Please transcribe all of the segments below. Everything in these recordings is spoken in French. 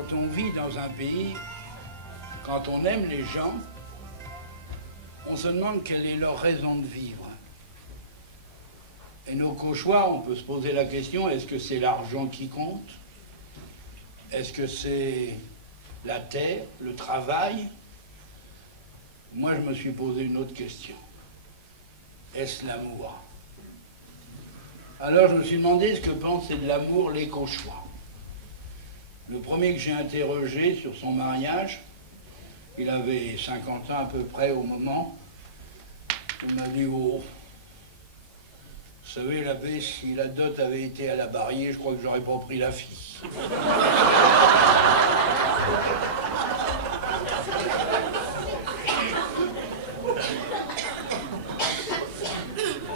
Quand on vit dans un pays, quand on aime les gens, on se demande quelle est leur raison de vivre. Et nos cauchoirs, on peut se poser la question, est-ce que c'est l'argent qui compte? Est-ce que c'est la terre, le travail? Moi, je me suis posé une autre question. Est-ce l'amour? Alors, je me suis demandé ce que pensaient de l'amour les cauchoirs. Le premier que j'ai interrogé sur son mariage, il avait 50 ans à peu près au moment, il m'a dit, oh, vous savez, l'abbé, si la dot avait été à la Barrière, je crois que j'aurais pas pris la fille.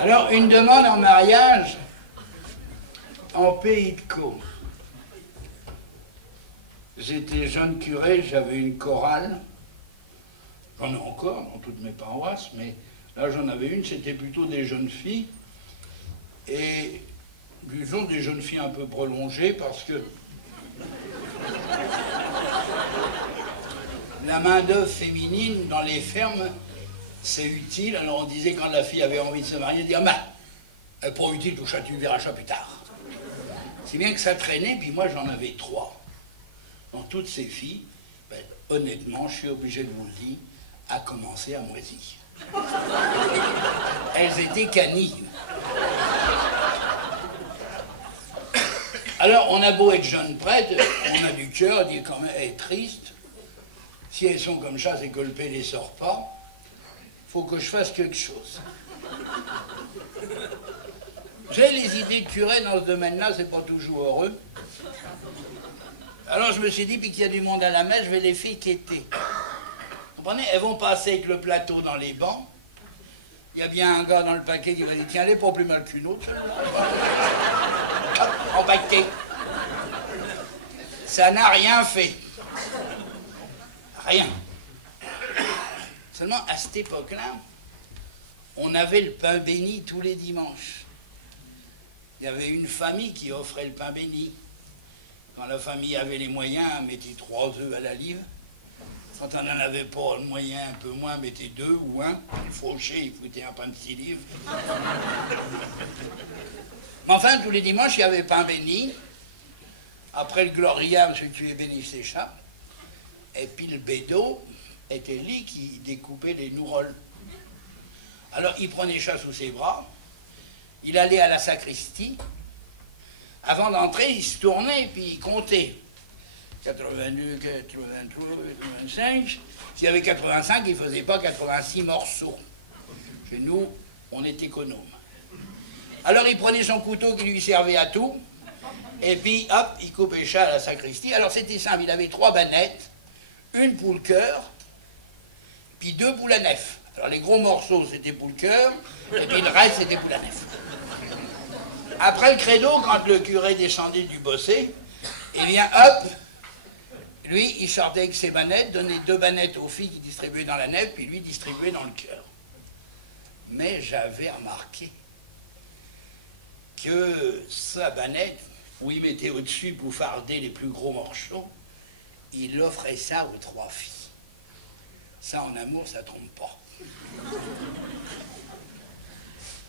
Alors, une demande en mariage en Pays de Caux. J'étais jeune curé, j'avais une chorale. J'en ai encore dans toutes mes paroisses, mais là j'en avais une, c'était plutôt des jeunes filles. Et disons des jeunes filles un peu prolongées parce que la main-d'œuvre féminine dans les fermes, c'est utile. Alors on disait quand la fille avait envie de se marier, dire bah, elle n'est pas utile, tu verras ça plus tard. Si bien que ça traînait, puis moi j'en avais 3. Dans toutes ces filles, ben, honnêtement, je suis obligé de vous le dire, à commencer à moisir. Elles étaient canilles. Alors, on a beau être jeune prêtre, on a du cœur, dire quand même, elle est triste. Si elles sont comme ça, c'est que le paix ne les sort pas. Il faut que je fasse quelque chose. J'ai les idées de curé dans ce domaine-là, c'est pas toujours heureux. Alors je me suis dit, puis qu'il y a du monde à la messe, je vais les faire quêter. Vous comprenez? Elles vont passer avec le plateau dans les bancs. Il y a bien un gars dans le paquet qui va dire, tiens, elle est pas plus mal qu'une autre, celle-là. Hop, en paquet. Ça n'a rien fait. Rien. Seulement, à cette époque-là, on avait le pain béni tous les dimanches. Il y avait une famille qui offrait le pain béni. Quand la famille avait les moyens, elle mettait 3 œufs à la livre. Quand on n'en avait pas le moyen, un peu moins, mettait 2 ou 1. Il fauchait, il foutait un pain de 6 livres. Mais enfin, tous les dimanches, il y avait pain béni. Après le Gloria, M. Tué béni s'échappe. Et puis le bédo était lui qui découpait les nouroles. Alors il prenait ça sous ses bras, il allait à la sacristie. Avant d'entrer, il se tournait et puis il comptait. 82, 83, 85. S'il y avait 85, il ne faisait pas 86 morceaux. Chez nous, on est économe. Alors il prenait son couteau qui lui servait à tout, et puis hop, il coupait ça à la sacristie. Alors c'était simple, il avait 3 bannettes, une pour le cœur, puis 2 pour la nef. Alors les gros morceaux, c'était pour le cœur, et puis le reste, c'était pour la nef. Après le credo, quand le curé descendait du bosset, eh bien, hop, lui, il sortait avec ses bannettes, donnait 2 bannettes aux filles qui distribuaient dans la nef, puis lui distribuait dans le cœur. Mais j'avais remarqué que sa bannette, où il mettait au-dessus pour farder les plus gros morceaux, il offrait ça aux 3 filles. Ça, en amour, ça trompe pas.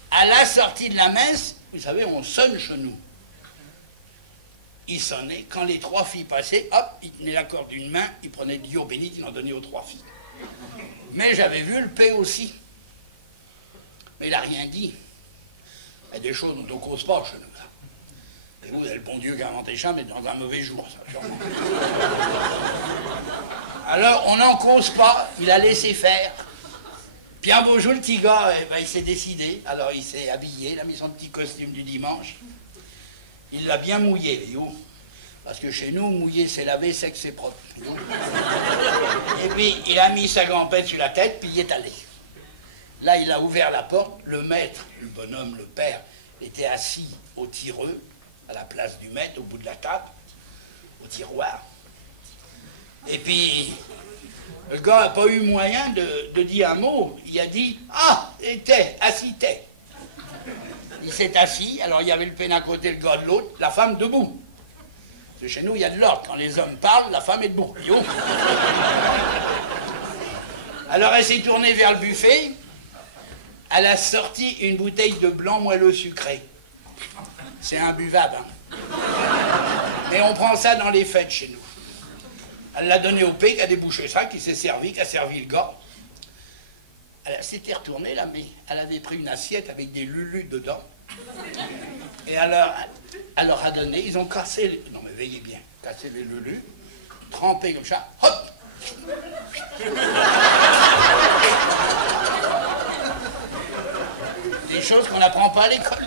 À la sortie de la messe, vous savez, on sonne chez nous. Il sonnait. Quand les 3 filles passaient, hop, il tenait la corde d'une main, il prenait Dio bénit, il en donnait aux 3 filles. Mais j'avais vu le paix aussi. Mais il n'a rien dit. Il y a des choses dont on ne cause pas chez nous. Là. Et vous avez le bon Dieu qui a inventé ça, mais dans un mauvais jour, ça, sûrement. Alors, on n'en cause pas, il a laissé faire. Puis un beau jour, le petit gars, eh ben, il s'est décidé. Alors, il s'est habillé, il a mis son petit costume du dimanche. Il l'a bien mouillé, voyez-vous. Parce que chez nous, mouiller, c'est laver, c'est que c'est propre. Et puis, il a mis sa gampette sur la tête, puis il est allé. Là, il a ouvert la porte. Le maître, le bonhomme, le père, était assis au tireux, à la place du maître, au bout de la table, au tiroir. Et puis, le gars n'a pas eu moyen de dire un mot. Il a dit « Ah, était, assis-t'es ». Il s'est assis, alors il y avait le père d'un côté, le gars de l'autre, la femme debout. Parce que chez nous, il y a de l'ordre. Quand les hommes parlent, la femme est debout. Yo. Alors elle s'est tournée vers le buffet. Elle a sorti une bouteille de blanc moelleux sucré. C'est imbuvable, hein. Mais on prend ça dans les fêtes chez nous. Elle l'a donné au P qui a débouché ça, qui s'est servi, qui a servi le gars. Elle s'était retournée là, mais elle avait pris une assiette avec des lulus dedans. Et alors, elle leur a donné, ils ont cassé les... Non mais veillez bien, cassé les lulus, trempé comme ça, hop. Des choses qu'on n'apprend pas à l'école.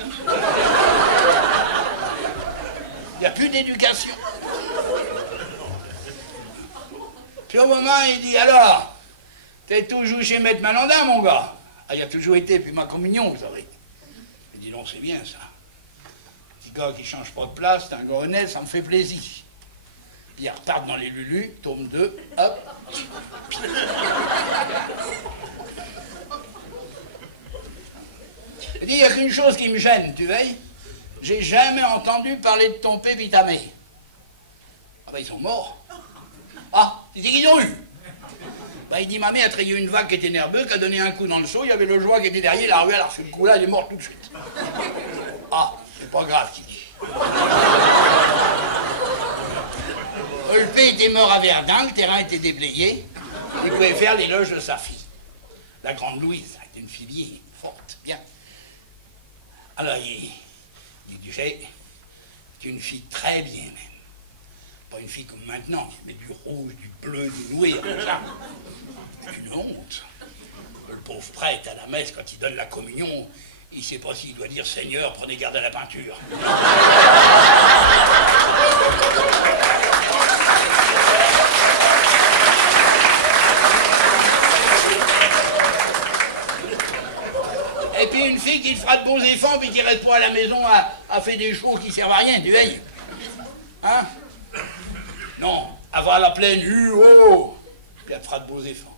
Il n'y a plus d'éducation. Puis au moment, il dit, alors, t'es toujours chez Maître Malandin, mon gars? Ah, il a toujours été, puis ma communion, vous savez. Il dit, non, c'est bien, ça. Petit gars qui change pas de place, c'est un gars honnête, ça me fait plaisir. Puis il repart dans les lulus, tome 2, hop. Il dit, il n'y a qu'une chose qui me gêne, tu veilles. J'ai jamais entendu parler de ton père et ta mère. Ah ben, ils sont morts. Ah, c'est qu'ils ont eu. Ben, il dit, ma mère a trayé une vague qui était nerveuse, qui a donné un coup dans le seau, il y avait le joie qui était derrière, la ruelle, alors ce coup-là, il est mort tout de suite. Ah, c'est pas grave, il dit. Le père était mort à Verdun, le terrain était déblayé, il pouvait faire l'éloge de sa fille. La grande Louise, était une fille forte, bien. Alors, il dit, c'est une fille très bien, même. Pas une fille comme maintenant, qui met du rouge, du bleu, du noir, comme ça. C'est une honte. Le pauvre prêtre à la messe, quand il donne la communion, il ne sait pas s'il doit dire « Seigneur, prenez garde à la peinture ». Et puis une fille qui fera de bons efforts, puis qui reste pas à la maison à faire des shows qui servent à rien, tu veilles. Hein? Non, avoir la plaine, puis elle fera de beaux efforts.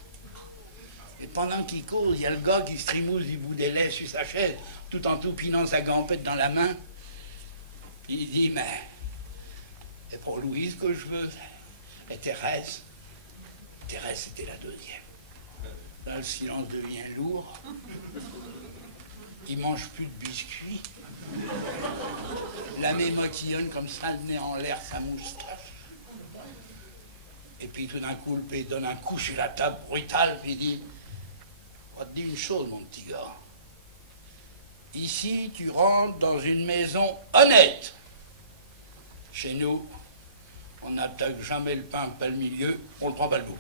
Et pendant qu'il cause, il y a le gars qui se trimousse du bout des lèvres sur sa chaise, tout en toupinant sa gampette dans la main. Puis il dit, mais c'est pour Louise que je veux. Et Thérèse, c'était la deuxième. Là, le silence devient lourd. Il mange plus de biscuits. La mémotillonne comme ça, le nez en l'air, sa moustache. Et puis tout d'un coup, le père donne un coup sur la table brutal, puis il dit, on te dit une chose, mon petit gars. Ici, tu rentres dans une maison honnête. Chez nous, on n'attaque jamais le pain, pas le milieu, on le prend pas le bout.